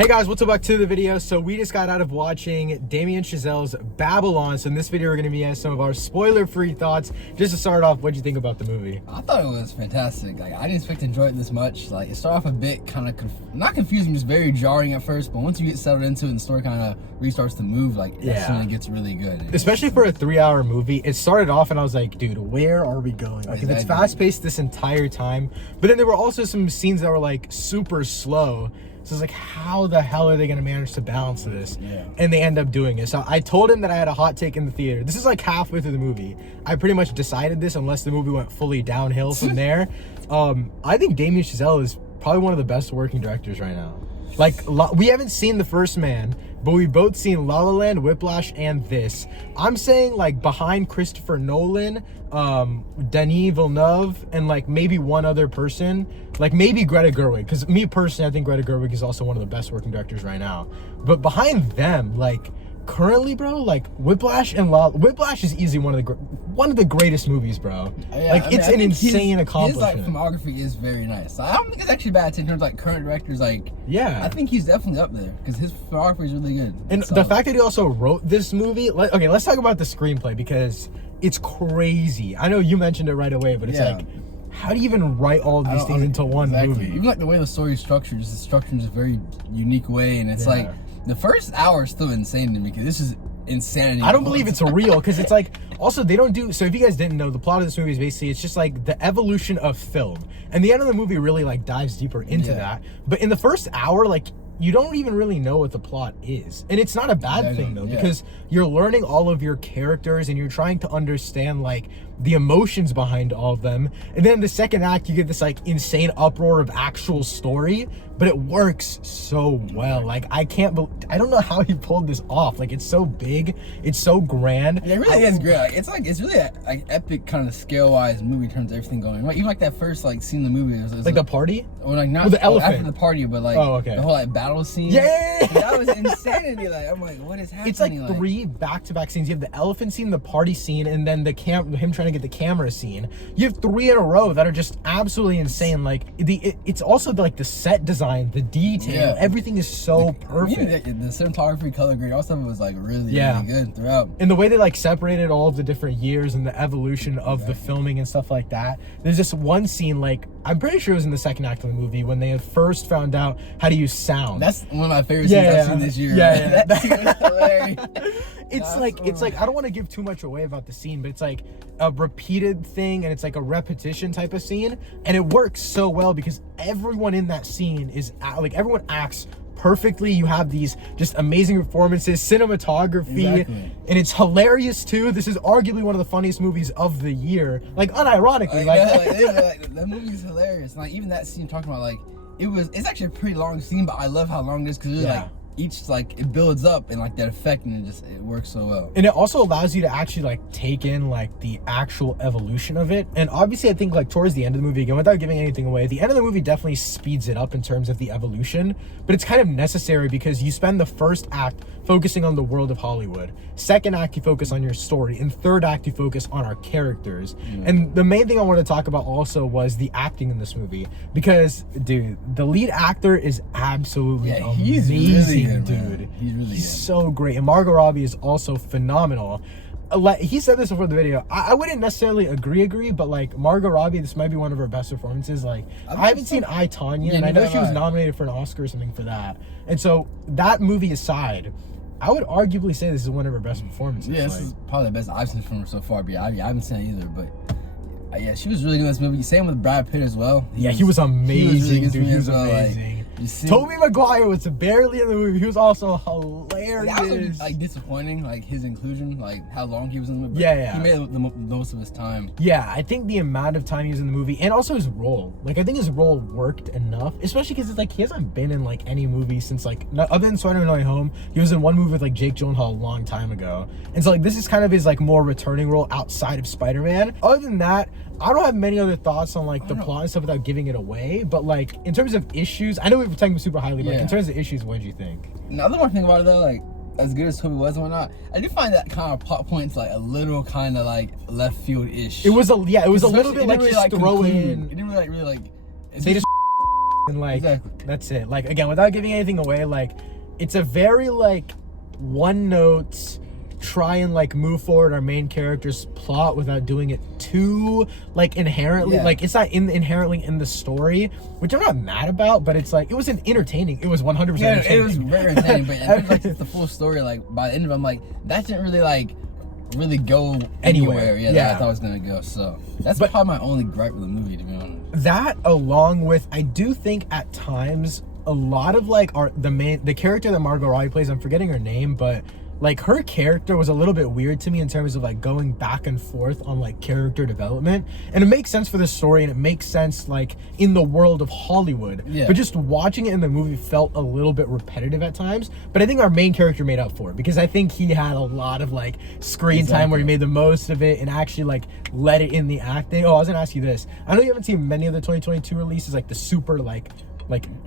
Hey guys, what's up? Back to the video. So we just got out of watching Damien Chazelle's Babylon. So in this video, we're going to be some of our spoiler-free thoughts. Just to start off, what do you think about the movie? I thought it was fantastic. Like, I didn't expect to enjoy it this much. Like, it started off a bit kind of not confusing, just very jarring at first. But once you get settled into it and the story kind of restarts to move, like, it suddenly gets really good. Especially for a 3-hour movie. It started off and I was like, dude, where are we going? Like, it's fast-paced this entire time. But then there were also some scenes that were like super slow. So it's like, how the hell are they going to manage to balance this? Yeah. And they end up doing it. So I told him that I had a hot take in the theater. This is like halfway through the movie. I pretty much decided this unless the movie went fully downhill from there. I think Damien Chazelle is probably one of the best working directors right now. Like, we haven't seen The First Man, but we've both seen La La Land, Whiplash, and this. I'm saying, like, behind Christopher Nolan, Denis Villeneuve, and, like, maybe one other person, like, maybe Greta Gerwig, because me personally, I think Greta Gerwig is also one of the best working directors right now. But behind them, like, currently, bro, like, Whiplash is easily one of the greatest movies, bro. Yeah, like, it's an insane accomplishment. His, like, filmography is very nice. I don't think it's actually bad in terms of, like, current directors. Like, yeah, I think he's definitely up there because his filmography is really good. And the fact that he also wrote this movie, okay, let's talk about the screenplay because it's crazy. I know you mentioned it right away, but it's like, how do you even write all of these things into one movie? Even like the way the story is structured, it's structured in a very unique way, and it's like the first hour is still insane to me because this is insanity. I don't believe it's real because it's like, also they don't do, so if you guys didn't know, the plot of this movie is basically, it's just like the evolution of film, and the end of the movie really like dives deeper into that. But in the first hour, like, you don't even really know what the plot is. And it's not a bad thing though, because you're learning all of your characters and you're trying to understand like the emotions behind all of them. And then in the second act, you get this like insane uproar of actual story, but it works so well. Like, I don't know how he pulled this off. Like, it's so big, it's so grand. Yeah, it really is great. Like, it's really like epic kind of scale-wise movie in terms of everything going. Like, even like that first like scene in the movie, it was like the party, or like not with the elephant after the party, but like the whole like battle scene. Yeah. That was insanity. Like, I'm like, what is happening? It's like 3 back-to-back scenes. You have the elephant scene, the party scene, and then him trying to get the camera scene. You have 3 in a row that are just absolutely insane. Like, it's also like the set design, the detail, everything is so perfect. The cinematography, color grade, all stuff was like really good throughout. And the way they like separated all of the different years and the evolution of the filming and stuff like that. There's this one scene, like, I'm pretty sure it was in the second act of the movie when they had first found out how to use sound. That's one of my favorite scenes I've seen this year. That scene was hilarious. It's like I don't want to give too much away about the scene, but it's like a repeated thing and it's like a repetition type of scene, and it works so well because everyone in that scene is like, everyone acts perfectly. You have these just amazing performances, cinematography, and it's hilarious too. This is arguably one of the funniest movies of the year, like unironically. That movie's hilarious. Like, even that scene talking about, like, it's actually a pretty long scene, but I love how long it is because like each, like, it builds up and like that effect, and it works so well. And it also allows you to actually like take in like the actual evolution of it. And obviously I think like towards the end of the movie, again, without giving anything away, the end of the movie definitely speeds it up in terms of the evolution, but it's kind of necessary because you spend the first act focusing on the world of Hollywood, second act you focus on your story, and third act you focus on our characters. And the main thing I wanted to talk about also was the acting in this movie, because dude, the lead actor is absolutely amazing. Really good, dude. He's really good. So great. And Margot Robbie is also phenomenal. He said this before the video. I wouldn't necessarily agree, but like, Margot Robbie, this might be one of her best performances. Like, I haven't seen I, Tonya, and I know she was nominated for an Oscar or something for that. And so, that movie aside, I would arguably say this is one of her best performances. Yeah, this is probably the best I've seen from her so far. But I haven't seen it either. But yeah, she was really good in this movie. Same with Brad Pitt as well. He was amazing, dude. He was amazing. Tobey Maguire was barely in the movie. He was also hilarious. That was like disappointing, like his inclusion, like how long he was in the movie. Yeah. He made the most of his time. Yeah, I think the amount of time he was in the movie, and also his role. Like, I think his role worked enough, especially because it's like he hasn't been in like any movie since like, other than Spider-Man No Way Home. He was in one movie with like Jake Gyllenhaal a long time ago, and so like this is kind of his like more returning role outside of Spider-Man. Other than that, I don't have many other thoughts on like the plot and stuff without giving it away, but like in terms of issues, I know we were talking super highly, but like, in terms of issues, what did you think? Another one thing about it though, like, as good as Toby was and whatnot, I do find that kind of plot points like a little kind of like left field-ish. It was a little bit like just throw in. It didn't really like they just and like Exactly. that's it. Like again, without giving anything away, like it's a very like one note try and like move forward our main character's plot without doing it too like inherently like it's not inherently in the story, which I'm not mad about, but it's like it was entertaining. It was 100% Yeah, entertaining. it was very entertaining, but in terms of, like the full story, like by the end of it, I'm like, that didn't really go anywhere. Yeah, that I thought it was gonna go. So that's probably my only gripe with the movie, to be honest. That along with I do think at times a lot of like the character that Margot Robbie plays, I'm forgetting her name, but like her character was a little bit weird to me in terms of like going back and forth on like character development, and it makes sense for the story and it makes sense like in the world of Hollywood, but just watching it in the movie felt a little bit repetitive at times. But I think our main character made up for it because I think he had a lot of like screen time where he made the most of it and actually like let it in the acting. Oh, I was gonna ask you this, I know you haven't seen many of the 2022 releases, like the super like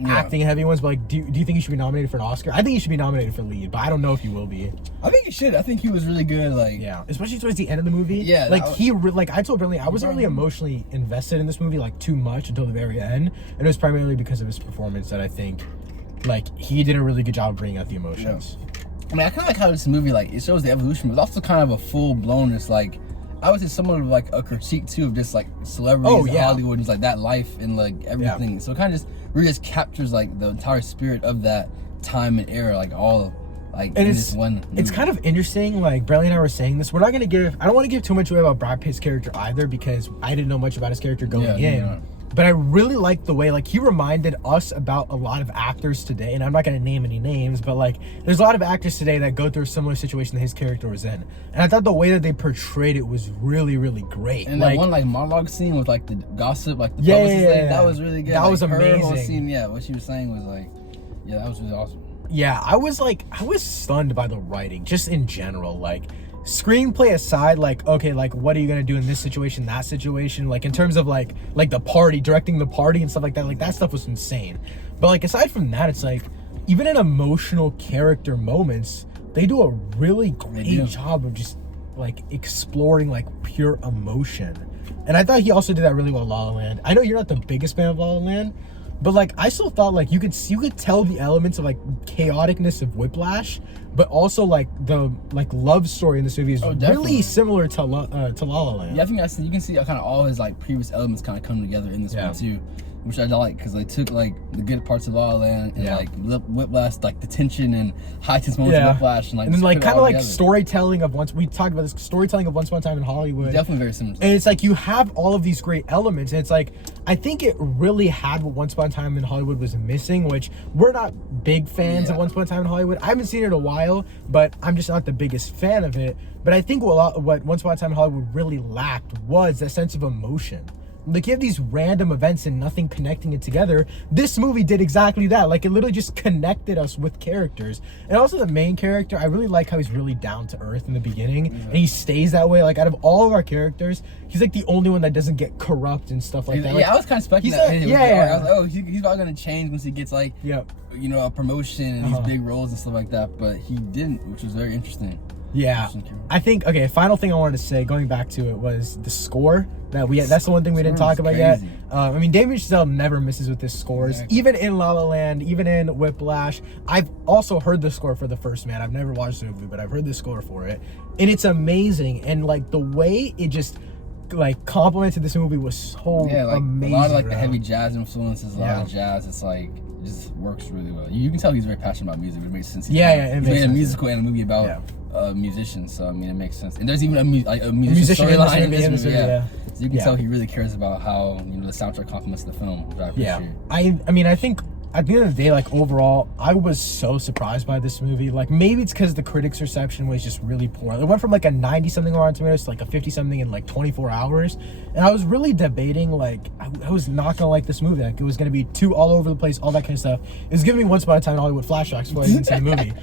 acting heavy ones, but like do you think he should be nominated for an Oscar? I think he should be nominated for lead, but I don't know if he will be. I think he should. I think he was really good. Like especially towards the end of the movie. Yeah, like I told Brantley, I wasn't really emotionally invested in this movie like too much until the very end, and it was primarily because of his performance that I think like he did a really good job of bringing out the emotions. I mean, I kind of like how this movie like it shows the evolution, but it's also kind of a full blown just like I would say somewhat of like a critique too of just like celebrities in Hollywood and just like that life and like everything. So it kind of just really just captures like the entire spirit of that time and era, like all like and in this one movie. It's kind of interesting, like Brantley and I were saying this, I don't want to give too much away about Brad Pitt's character either because I didn't know much about his character going in. Yeah. But I really liked the way like he reminded us about a lot of actors today, and I'm not going to name any names, but like there's a lot of actors today that go through a similar situation that his character was in, and I thought the way that they portrayed it was really, really great. And like, that one like monologue scene with like the gossip, like the publicist lady, that was really good. That was her amazing. Whole scene, what she was saying was like, that was really awesome. Yeah, I was stunned by the writing, just in general, like. Screenplay aside, like okay, like what are you gonna do in this situation, that situation, like in terms of like the party, directing the party and stuff like that stuff was insane. But like aside from that, it's like even in emotional character moments, they do a really great job of just like exploring like pure emotion. And I thought he also did that really well in La La Land. I know you're not the biggest fan of La La Land, but like I still thought like you could tell the elements of like chaoticness of Whiplash, but also like the like love story in this movie is really similar to La La Land. Yeah, I think you can see kind of all his like previous elements kind of come together in this one too, which I like because they took like the good parts of La La Land and like Whiplash, like the tension and high tense moments of Whiplash, and like then like kind of like storytelling of Once Upon a Time in Hollywood. Definitely very similar. And it's like you have all of these great elements, and it's like I think it really had what Once Upon a Time in Hollywood was missing, which we're not big fans of Once Upon a Time in Hollywood. I haven't seen it in a while, but I'm just not the biggest fan of it. But I think what Once Upon a Time in Hollywood really lacked was a sense of emotion. Like you have these random events and nothing connecting it together. This movie did exactly that. Like it literally just connected us with characters. And also the main character, I really like how he's really down to earth in the beginning, and he stays that way. Like out of all of our characters, he's like the only one that doesn't get corrupt and stuff like that. Like, I was kind of expecting that. I was like, he's probably gonna change once he gets like a promotion and these big roles and stuff like that. But he didn't, which was very interesting. Yeah, I think final thing I wanted to say, going back to it, was the score that's the one thing we didn't talk about yet. I mean, Damien Chazelle never misses with his scores, even in La La Land, even in Whiplash. I've also heard the score for The First Man. I've never watched the movie, but I've heard the score for it, and it's amazing. And like the way it just like complimented this movie was so amazing. A lot of like the heavy jazz influences, a lot of jazz. It's like it just works really well. You can tell he's very passionate about music. It makes sense. He made a musical and a movie about musicians, so I mean it makes sense. And there's even a musician storyline in this movie. So you can tell he really cares about how the soundtrack complements the film, which I appreciate. I mean I think at the end of the day, like overall, I was so surprised by this movie. Like maybe it's because the critics' reception was just really poor. It went from like a 90-something on Rotten Tomatoes to like a 50-something in like 24 hours. And I was really debating, like, I was not gonna like this movie. Like it was gonna be too all over the place, all that kind of stuff. It was giving me Once Upon a Time in Hollywood flashbacks before I didn't see the movie.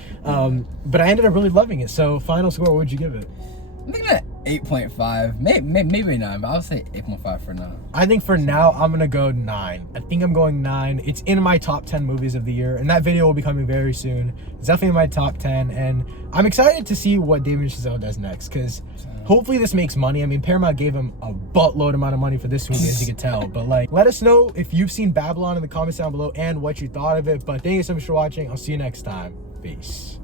But I ended up really loving it. So final score, what would you give it? I'm thinking at 8.5, maybe 9, but I'll say 8.5 for now. I think for now, I'm going to go 9. I think I'm going 9. It's in my top 10 movies of the year, and that video will be coming very soon. It's definitely in my top 10, and I'm excited to see what Damien Chazelle does next, because hopefully this makes money. I mean, Paramount gave him a buttload amount of money for this movie, as you can tell. But like, let us know if you've seen Babylon in the comments down below and what you thought of it. But thank you so much for watching. I'll see you next time. Peace.